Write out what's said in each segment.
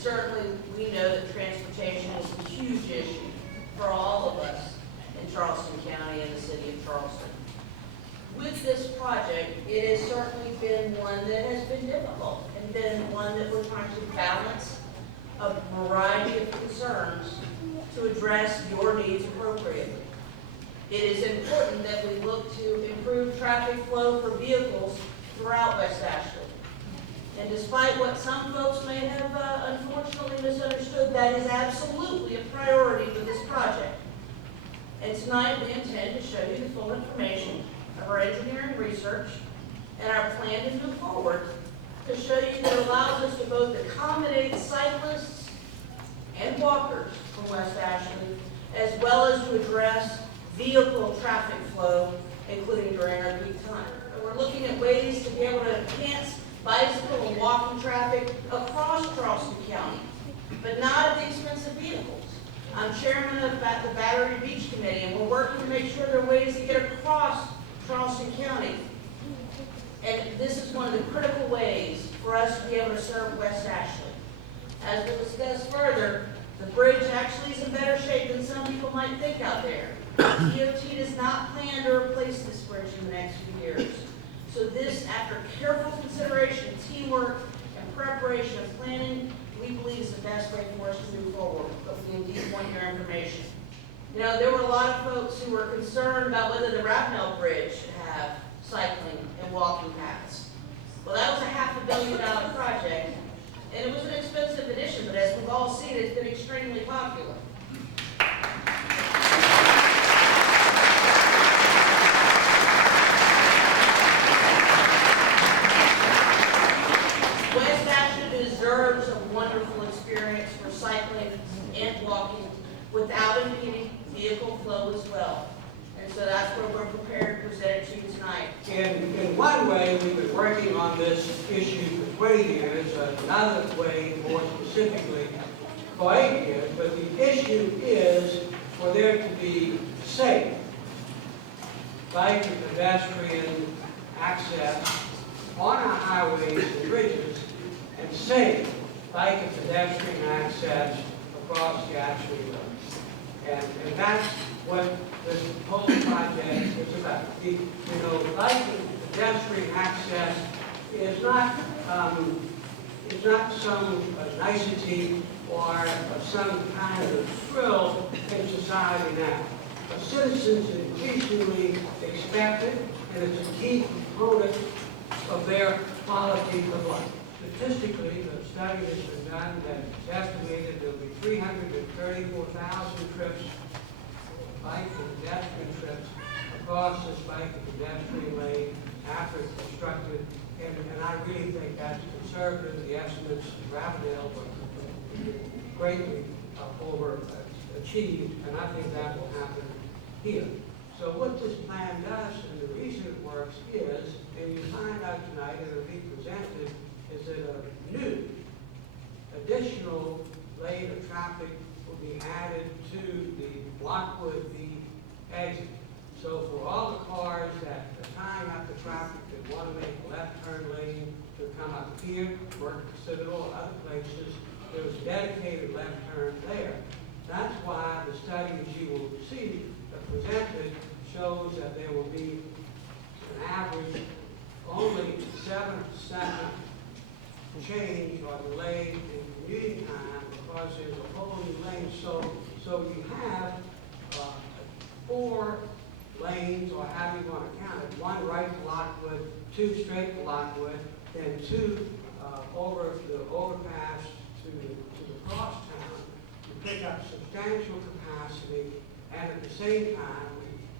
certainly we know that transportation is a huge issue for all of us in Charleston County and the city of Charleston. With this project, it has certainly been one that has been difficult and been one that we're trying to balance a variety of concerns to address your needs appropriately. It is important that we look to improve traffic flow for vehicles throughout West Ashley. And despite what some folks may have unfortunately misunderstood, that is absolutely a priority for this project. And tonight we intend to show you the full information of our engineering research and our plan to move forward to show you that allows us to both accommodate cyclists and walkers from West Ashley, as well as to address vehicle traffic flow, including during our peak time. And we're looking at ways to be able to enhance bicycle and walking traffic across Charleston County, but not at the expense of vehicles. I'm chairman of the Battery Beach Committee, and we're working to make sure there are ways to get across Charleston County. And this is one of the critical ways for us to be able to serve West Ashley. As we'll discuss further, the bridge actually is in better shape than some people might think out there. DOT does not plan to replace this bridge in the next few years. So this, after careful consideration, teamwork, and preparation of planning, we believe is the best way for us to move forward, but we indeed want your information. You know, there were a lot of folks who were concerned about whether the Ravenel Bridge should have cycling and walking paths. Well, that was a $500 million project, and it was an expensive addition, but as we've all seen, it's been extremely popular. West Ashley deserves a wonderful experience for cycling and walking without impeding vehicle flow as well. And so that's what we're prepared to present to you tonight. In one way, we've been working on this issue for 20 years, another way, more specifically, for 8 years, but the issue is for there to be safe bike and pedestrian access on our highways and bridges, and safe bike and pedestrian access across the Ashley Road. And that's what this whole project is about. You know, bike and pedestrian access is not some nicety or some kind of thrill in society now. But citizens increasingly expect it, and it's a key component of their quality of life. Statistically, the study has been done that it's estimated there will be 334,000 trips, bike and pedestrian trips, across this bike and pedestrian lane after it's constructed, and I really think that's conservative. The estimates in Ravenel were greatly overachieved, and I think that will happen here. So what this plan does, and the reason it works is, and you find out tonight, and it'll be presented, is that a new, additional lane of traffic will be added to the Lockwood V exit. So for all the cars that are tying up the traffic that want to make a left turn lane to come up here, work Citadel, or other places, there's a dedicated left turn there. That's why the study, as you will see, presented shows that there will be an average only 7% change or delay in commuting time because there's a whole new lane. So you have 4 lanes, or how you want to count it, 1 right to Lockwood, 2 straight to Lockwood, then 2 over the overpass to the crosstown. You pick up substantial capacity, and at the same time,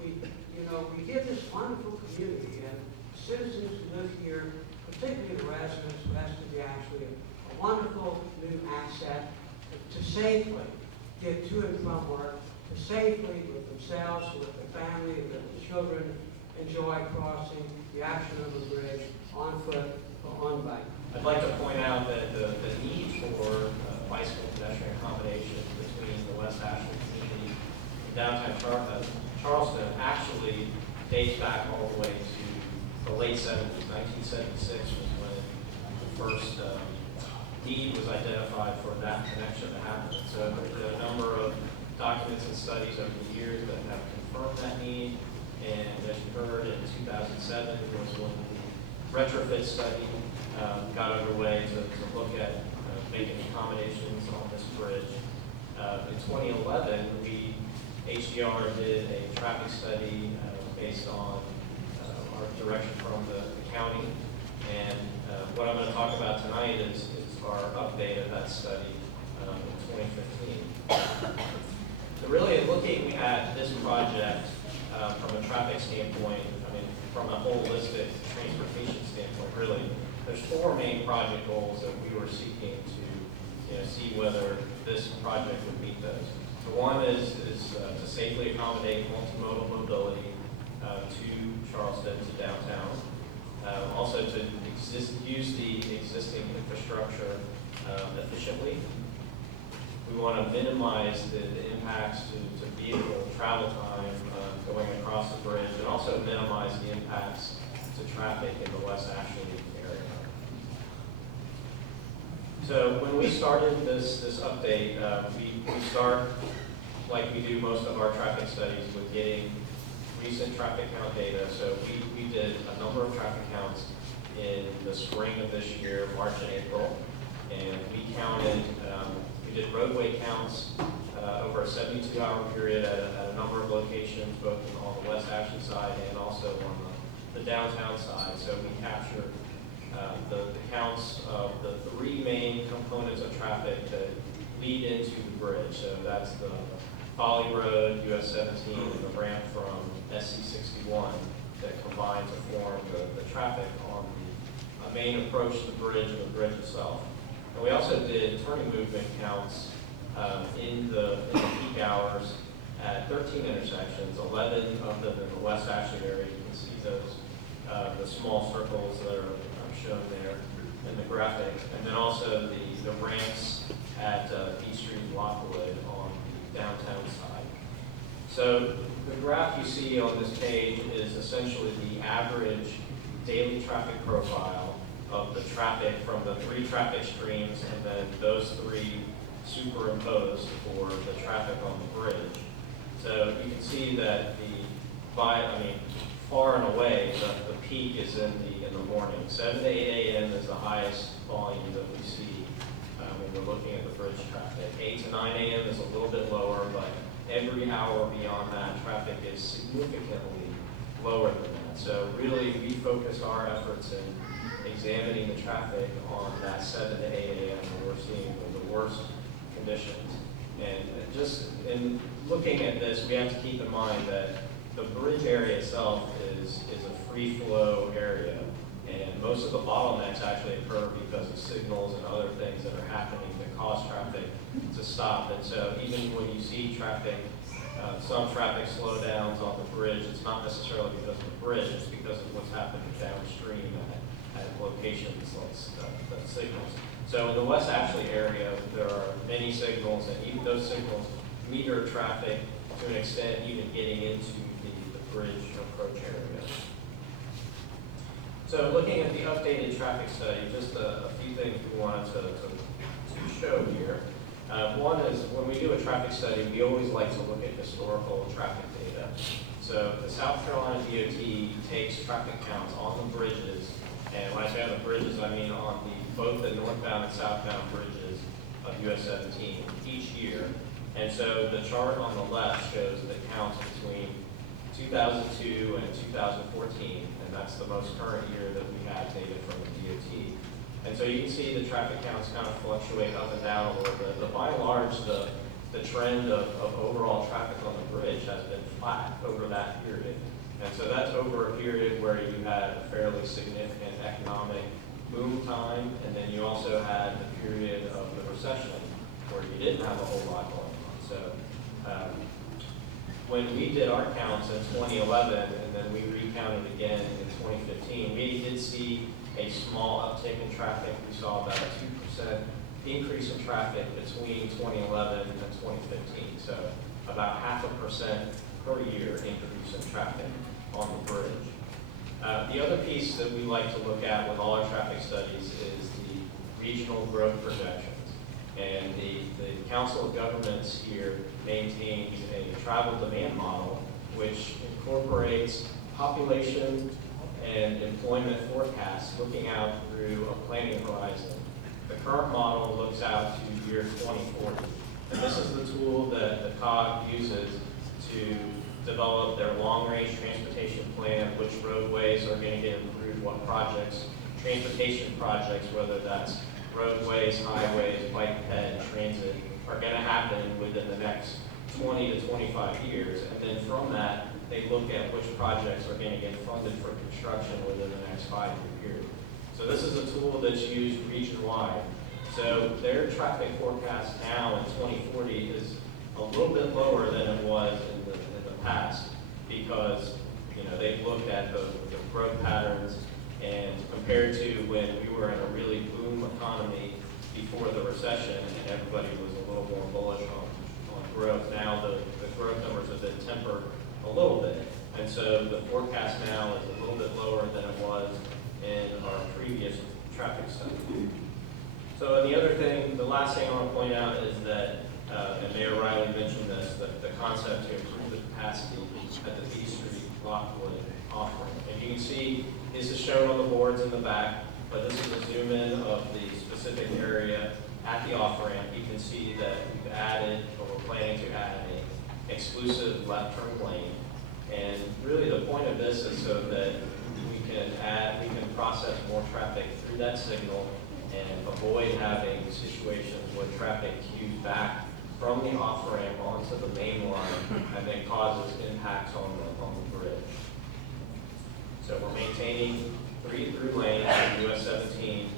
we give this wonderful community and citizens who live here, particularly the residents west of the Ashley, a wonderful new asset to safely get to and from work, to safely with themselves, with their family, and their children enjoy crossing the Ashley River Bridge on foot or on bike. I'd like to point out that the need for bicycle pedestrian accommodation between the West Ashley community and downtown Charleston actually dates back all the way to the late 70s. 1976 was when the first need was identified for that connection to happen. So there are a number of documents and studies over the years that have confirmed that need. And as you heard, in 2007 was when the retrofit study got underway to look at making accommodations on this bridge. In 2011, HDR did a traffic study based on our direction from the county. And what I'm going to talk about tonight is our update of that study in 2015. So really looking at this project from a traffic standpoint, I mean, from a holistic transportation standpoint, really, there's four main project goals that we were seeking to see whether this project would meet those. So one is to safely accommodate multimodal mobility to Charleston, to downtown. Also to use the existing infrastructure efficiently. We want to minimize the impacts to vehicle travel time going across the bridge, and also minimize the impacts to traffic in the West Ashley area. So when we started this update, we start, like we do most of our traffic studies, with getting recent traffic count data. So we did a number of traffic counts in the spring of this year, March and April, and we counted, we did roadway counts over a 72-hour period at a number of locations, both on the West Ashley side and also on the downtown side. So we captured the counts of the three main components of traffic that lead into the bridge. So that's the Folly Road, US 17, and the ramp from SC 61 that combine to form the traffic on the main approach to the bridge and the bridge itself. And we also did turning movement counts in the peak hours at 13 intersections, 11 of them in the West Ashley area. You can see those, the small circles that are shown there in the graphic. And then also the ramps at D Street and Lockwood on the downtown side. So the graph you see on this page is essentially the average daily traffic profile of the traffic from the three traffic streams, and then those three superimposed for the traffic on the bridge. So you can see that far and away, the peak is in the morning. 7 to 8 a.m. is the highest volume that we see when we're looking at the bridge traffic. 8 to 9 a.m. is a little bit lower, but every hour beyond that, traffic is significantly lower than that. So really, we focus our efforts in examining the traffic on that 7 to 8 a.m. where we're seeing the worst conditions. And just in looking at this, we have to keep in mind that the bridge area itself is a free flow area, and most of the bottlenecks actually occur because of signals and other things that are happening that cause traffic to stop. And so even when you see traffic, some traffic slowdowns on the bridge, it's not necessarily because of the bridge, it's because of what's happening downstream at locations like the signals. So in the West Ashley area, there are many signals, and even those signals meter traffic to an extent even getting into the bridge approach area. So looking at the updated traffic study, just a few things we wanted to show here. One is when we do a traffic study, we always like to look at historical traffic data. So the South Carolina DOT takes traffic counts on the bridges, and when I say on the bridges, I mean on both the northbound and southbound bridges of US 17 each year. And so the chart on the left shows the counts between 2002 and 2014, and that's the most current year that we have data from the DOT. And so you can see the traffic counts kind of fluctuate up and down a little bit, but by and large, the trend of overall traffic on the bridge has been flat over that period. And so that's over a period where you had a fairly significant economic boom time, and then you also had the period of the recession where you didn't have a whole lot going on. So when we did our counts in 2011, and then we recounted again in 2015, we did see a small uptick in traffic. We saw about a 2% increase in traffic between 2011 and 2015. So about 0.5% per year increase in traffic on the bridge. The other piece that we like to look at with all our traffic studies is the regional growth projections. And the Council of Governments here maintains a travel demand model which incorporates population and employment forecasts looking out through a planning horizon. The current model looks out to year 2040. And this is the tool that the COG uses to develop their long-range transportation plan, which roadways are going to get improved, what projects, transportation projects, whether that's roadways, highways, bike ped, transit, are going to happen within the next 20 to 25 years. And then from that, they look at which projects are going to get funded for construction within the next 5-year period. So this is a tool that's used region-wide. So their traffic forecast now in 2040 is a little bit lower than it was in the past because, you know, they've looked at the growth patterns, and compared to when we were in a really boom economy before the recession and everybody was a little more bullish on growth, now the growth numbers have been tempered a little bit. And so the forecast now is a little bit lower than it was in our previous traffic study. So the other thing, the last thing I want to point out is that, and Mayor Riley mentioned this, the concept to improve the capacity at the B Street Lockwood offering. And you can see this is shown on the boards in the back, but this is a zoom in of the specific area at the off-ramp. You can see that we've added, or we're planning to add, an exclusive left turn lane. And really the point of this is so that we can process more traffic through that signal and avoid having situations where traffic queues back from the off-ramp onto the main line and then causes impacts on the bridge. So we're maintaining 3 through lanes in US 17.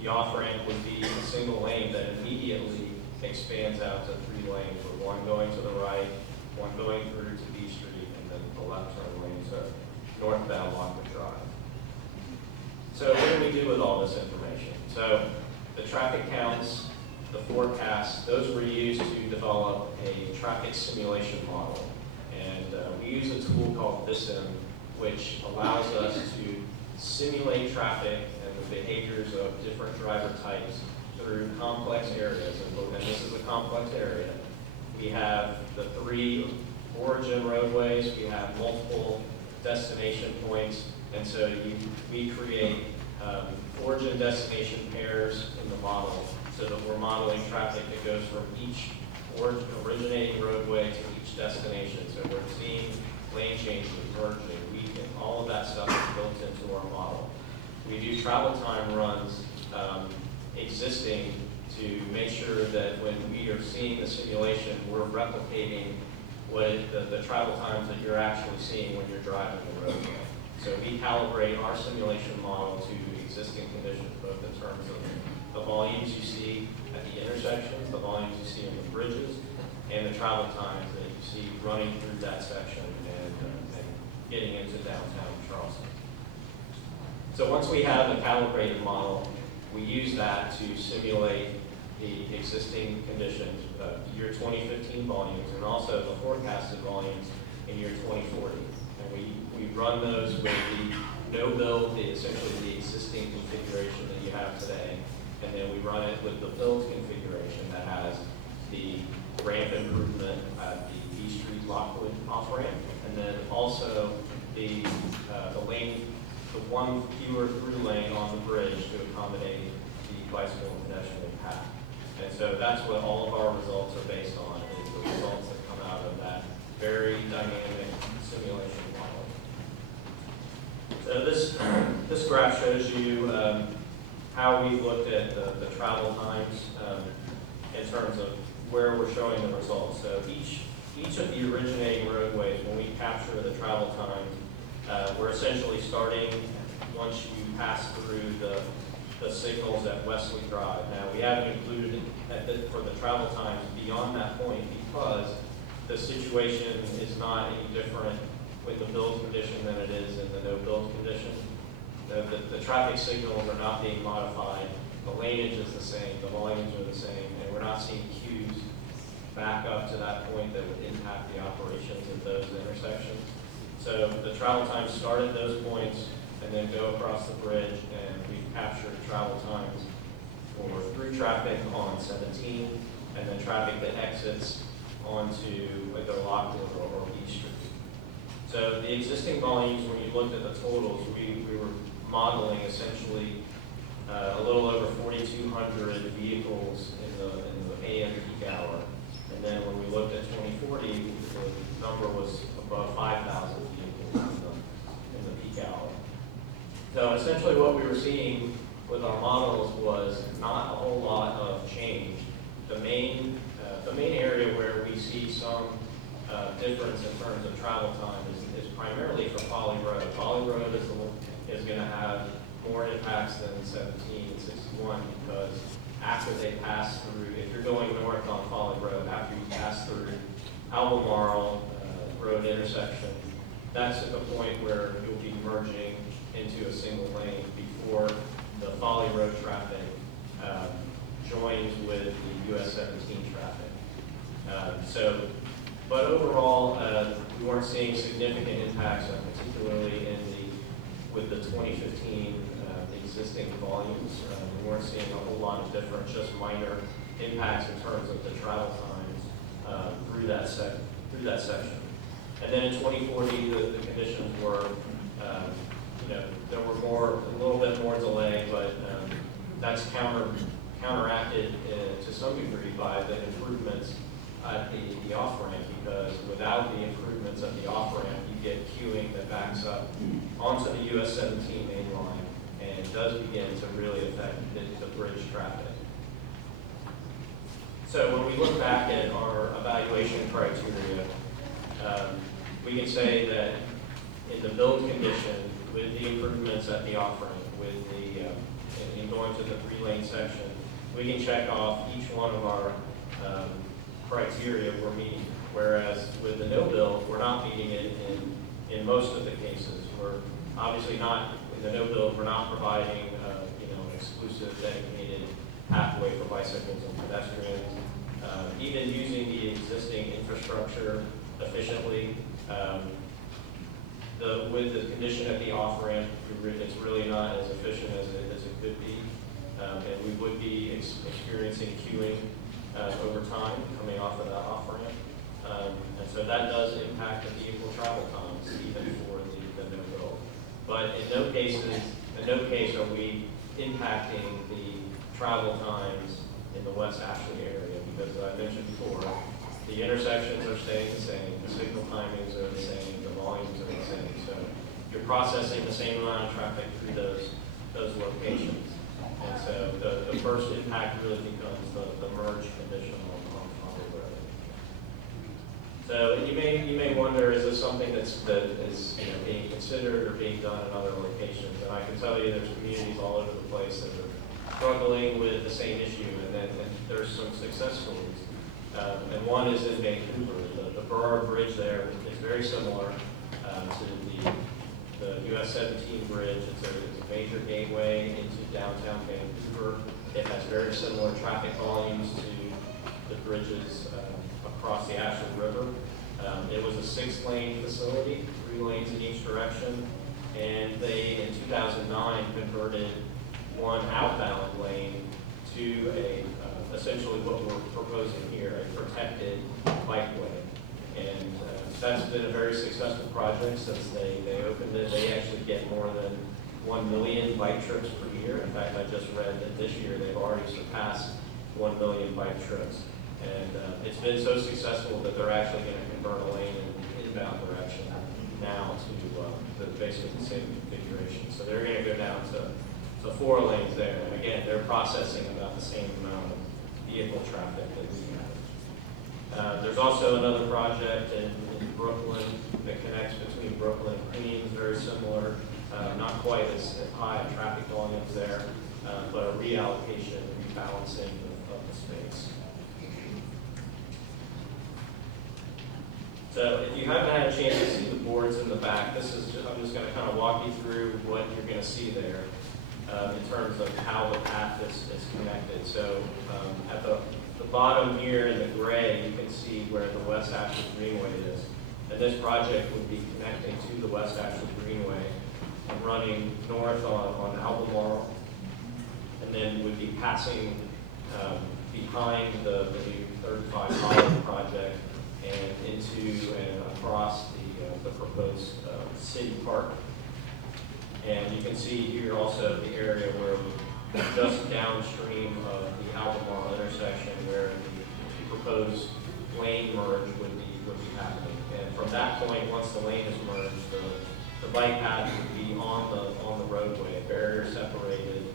The off-ramp would be a single lane that immediately expands out to 3 lanes, with one going to the right, one going through to B Street, and then the left turn lanes are northbound Lockwood Drive. So what do we do with all this information? So the traffic counts, the forecasts, those were used to develop a traffic simulation model. And we use a tool called Pedestrian, which allows us to simulate traffic and the behaviors of different driver types through complex areas. And this is a complex area. We have the 3 origin roadways, we have multiple destination points, and so we create origin destination pairs in the model so that we're modeling traffic that goes from each originating roadway to each destination. So we're seeing lane changes, merging, weaving, all of that stuff is built into our model. We do travel time runs existing to make sure that when we are seeing the simulation, we're replicating what the travel times that you're actually seeing when you're driving the roadway. So we calibrate our simulation model to existing conditions, both in terms of the volumes you see at the intersections, the volumes you see on the bridges, and the travel times that you see running through that section and getting into downtown Charleston. So once we have a calibrated model, we use that to simulate the existing conditions, year 2015 volumes, and also the forecasted volumes in year 2040. And we run those with the no-build, essentially the existing configuration that you have today, and then we run it with the build configuration that has the ramp improvement at the B Street Lockwood off-ramp, and then also the lane, the one fewer through lane on the bridge to accommodate the bicycle and pedestrian path. And so that's what all of our results are based on, is the results that come out of that very dynamic simulation model. So this graph shows you how we looked at the travel times in terms of where we're showing the results. So each of the originating roadways, when we capture the travel time, we're essentially starting once you pass through the signals at Wesley Drive. Now, we haven't included it for the travel times beyond that point because the situation is not any different with the build condition than it is in the no-build condition. The traffic signals are not being modified, the laneage is the same, the volumes are the same, and we're not seeing queues back up to that point that would impact the operations of those intersections. So the travel times start at those points and then go across the bridge, and we've captured travel times for traffic on 17, and then traffic that exits onto either Lockwood or East Street. So the existing volumes, when you looked at the totals, we were modeling essentially a little over 4,200 vehicles in the AM peak hour. And then when we looked at 2040, the number was above 5,000 vehicles in the peak hour. So essentially what we were seeing with our models was not a whole lot of change. The main area where we see some difference in terms of travel time is primarily for Poly Road. Poly Road is going to have more impacts than 17 and 61 because after they pass through, if you're going north on Poly Road, after you pass through Albemarle Road intersection, that's at the point where you'll be merging into a single lane before the Poly Road traffic joins with the US 17 traffic. But overall, we weren't seeing significant impacts, particularly with the 2015 existing volumes. We weren't seeing a whole lot of difference, just minor impacts in terms of the travel times through that section. And then in 2040, the conditions were, there were a little bit more delay, but that's counteracted to some degree by the improvements at the off-ramp, because without the improvements at the off-ramp, you get queuing that backs up onto the US 17 main line and does begin to really affect the bridge traffic. So when we look back at our evaluation criteria, we can say that in the build condition, with the improvements at the off-ramp, with in going to the 3-lane section, we can check off each one of our criteria we're meeting. Whereas with the no build, we're not meeting it in most of the cases. We're obviously not, in the no build, we're not providing an exclusive dedicated pathway for bicycles and pedestrians. Even using the existing infrastructure efficiently, with the condition at the off-ramp, it's really not as efficient as it could be. And we would be experiencing queuing over time coming off of that off-ramp. And so that does impact the vehicle travel times, even for the no-build. But in no case are we impacting the travel times in the West Ashley area, because as I mentioned before, the intersections are staying the same, the signal timings are the same, the volumes are the same. So you're processing the same amount of traffic through those locations. And so the first impact really becomes the merge condition on Poly Road. So you may wonder, is this something that is being considered or being done in other locations? And I can tell you there's communities all over the place that are struggling with the same issue, and there's some success stories. And one is in Vancouver. The Burrard Bridge there is very similar to the US 17 bridge. It's a major gateway into downtown Vancouver. It has very similar traffic volumes to the bridges across the Ashland River. It was a 6-lane facility, 3 lanes in each direction, and they, in 2009, converted one outbound lane to essentially what we're proposing here, a protected bikeway. And that's been a very successful project since they opened it. They actually get more than 1 million bike trips per year. In fact, I just read that this year they've already surpassed 1 million bike trips. And it's been so successful that they're actually going to convert a lane in inbound direction now to basically the same configuration. So they're going to go down to 4 lanes there. And again, they're processing about the same amount of vehicle traffic that we have. There's also another project in Brooklyn that connects between Brooklyn and Queens, very similar, not quite as high traffic volumes there, but a reallocation, rebalancing of the space. So if you haven't had a chance to see the boards in the back, I'm just going to kind of walk you through what you're going to see there in terms of how the path is connected. So at the bottom here in the gray, you can see where the West Ashley Greenway is. And this project would be connecting to the West Ashley Greenway and running north on Albemarle, and then would be passing behind the new 35 Holland project and into and across the proposed city park. And you can see here also the area where just downstream of the Albemarle intersection where the proposed lane merge would be happening. And from that point, once the lane is merged, the bike path would be on the roadway, barrier separated,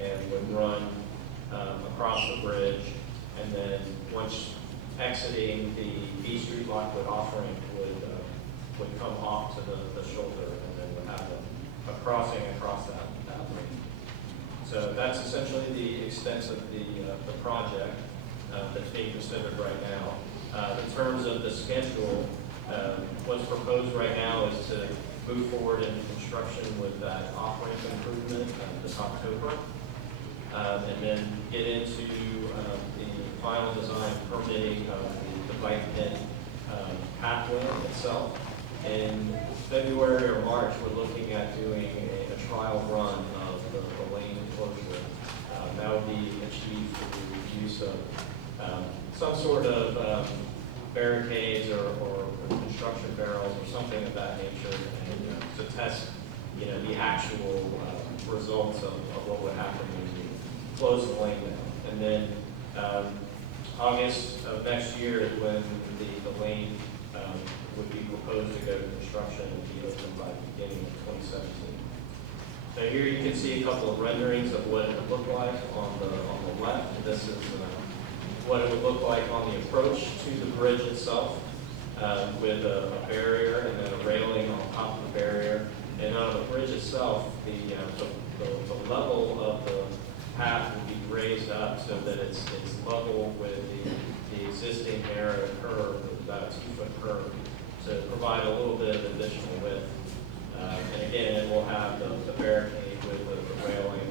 and would run across the bridge. And then once exiting the B Street Lockwood off-ramp would come off to the shoulder, and then would have a crossing across that lane. So that's essentially the extent of the project that's being considered right now. In terms of the schedule, what's proposed right now is to move forward in construction with that off-ramp improvement this October, and then get into the final design permitting of the bike pit pathway itself. In February or March, we're looking at doing a trial run of the lane closure. That would be achieved through the use of some sort of barricades or construction barrels or something of that nature, and to test, the actual results of what would happen when you close the lane down. And then August of next year is when the lane would be proposed to go to construction and be opened by the beginning of 2017. So here you can see a couple of renderings of what it would look like on the left. This is what it would look like on the approach to the bridge itself, with a barrier and then a railing on top of the barrier. And on the bridge itself, the level of the path will be raised up so that it's level with the existing narrow curve, about a 2-foot curve, to provide a little bit of additional width. And again, it will have the barricade with the railing.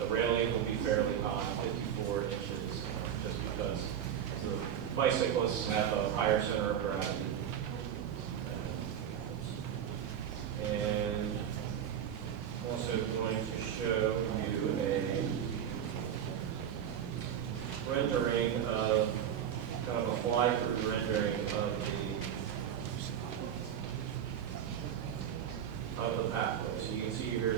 The railing will be fairly high, 54 inches, just because the bicyclists have a higher center of gravity. And I'm also going to show you a rendering of, kind of a fly-through rendering of the pathway. So you can see here